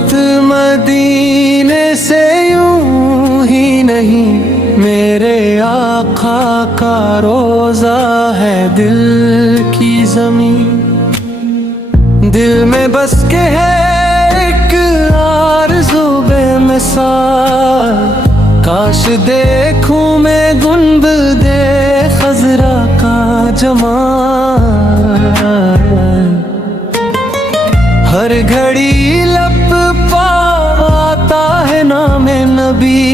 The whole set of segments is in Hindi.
उल्फत मदीने से यूं ही नहीं, मेरे आका का रोजा है दिल की जमीन। दिल में बस के है एक आरज़ू बेमिसाल, काश देखूं मैं गुंबदे खज़रा का जमाल। हर घड़ी लब पाता है नाम नबी,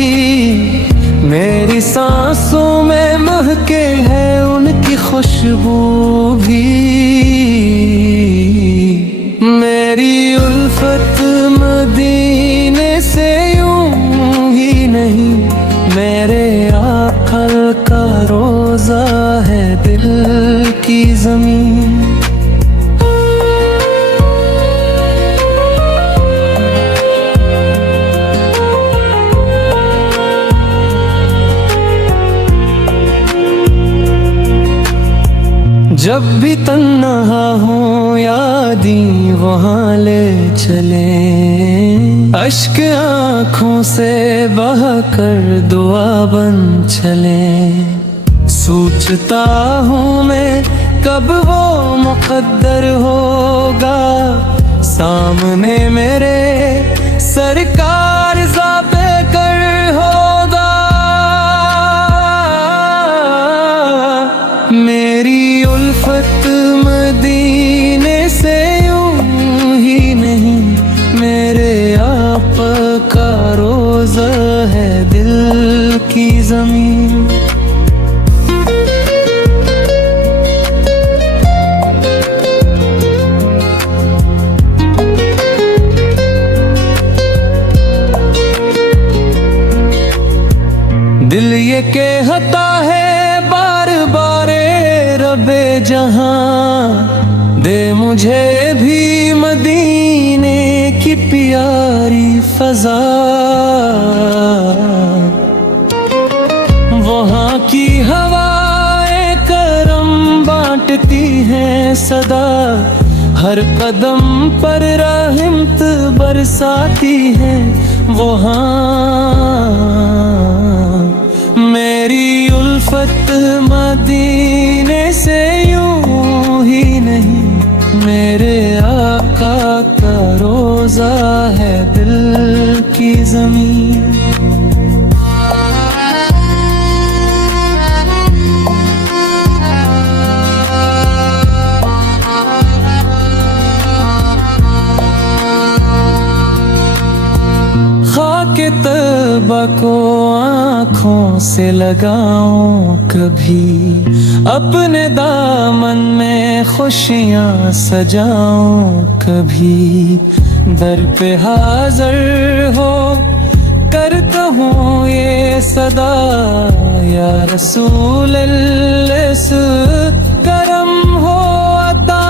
मेरी सांसों में महके है उनकी खुशबू भी। मेरी उल्फत मदीने से यूं ही नहीं, मेरे आका का रोजा है दिल की जमीन। जब भी तन्हा हो यादी वहाँ ले चले, अश्क आँखों से बह कर दुआ बन चले। सोचता हूँ मैं कब वो मुक़द्दर होगा, सामने मेरे सरकार ज़ाबे कर होगा। मेरी उल्फत मदीने से यूं ही नहीं, मेरे आका का रोजा है दिल की जमीन। दिल ये कहता है बार बार रबे जहां, दे मुझे भी मदीने की प्यारी फजा। वहाँ की हवाएं करम बांटती हैं सदा, हर कदम पर रहमत बरसाती है वहाँ। मेरी उल्फत मदीने से यूं ही नहीं, मेरे आका का रोजा है दिल की जमीन। खाके तौबा को आँखों से लगाऊं कभी, अपने दामन में खुशियाँ सजाऊं कभी। दर पे हाज़िर हो कर कहूँ ये सदा, या रसूल अल्लाह करम हो अता।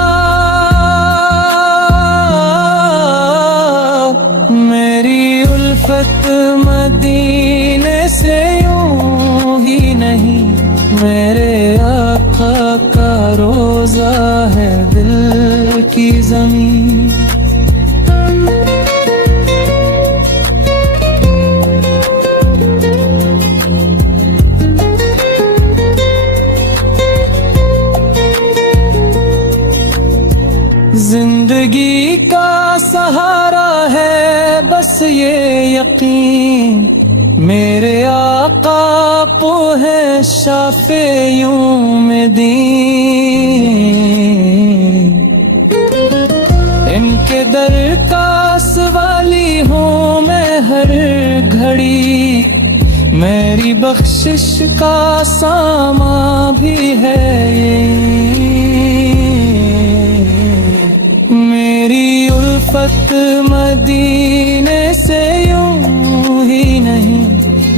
मेरी उल्फत मदीने से यूं ही नहीं, मेरे आका का रोजा है दिल की जमीन। जिंदगी का सहारा है बस ये यकीन, मेरे आका पो है शाफ़ियों में दीन। इनके दर का सवाली हूँ मैं हर घड़ी, मेरी बख्शिश का सामा भी है ये। मेरी उल्फत मदीने से यूं ही नहीं,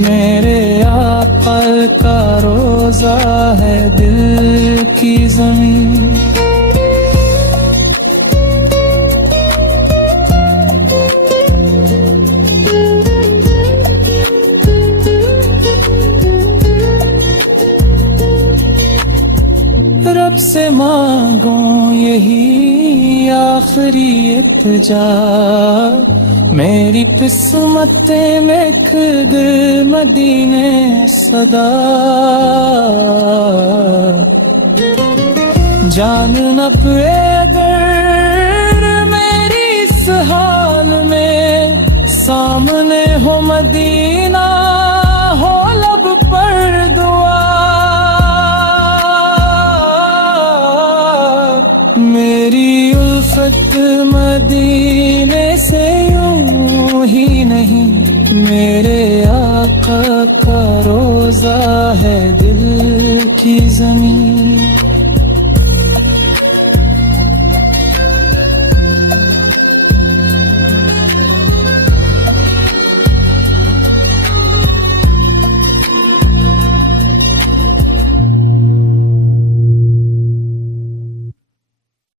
मेरे आका का रोजा है दिल की जमीन। रब से मांगो यही आखिरी इल्तिजा, मेरी किस्मत में खुद मदीने सदा जान न पे अगर मेरी इस हाल में सामने हो मदीना हो लब पर दुआ मेरी उल्फत मदीने से यूं ही नहीं मेरे आका का रोज़ा है दिल की ज़मीन।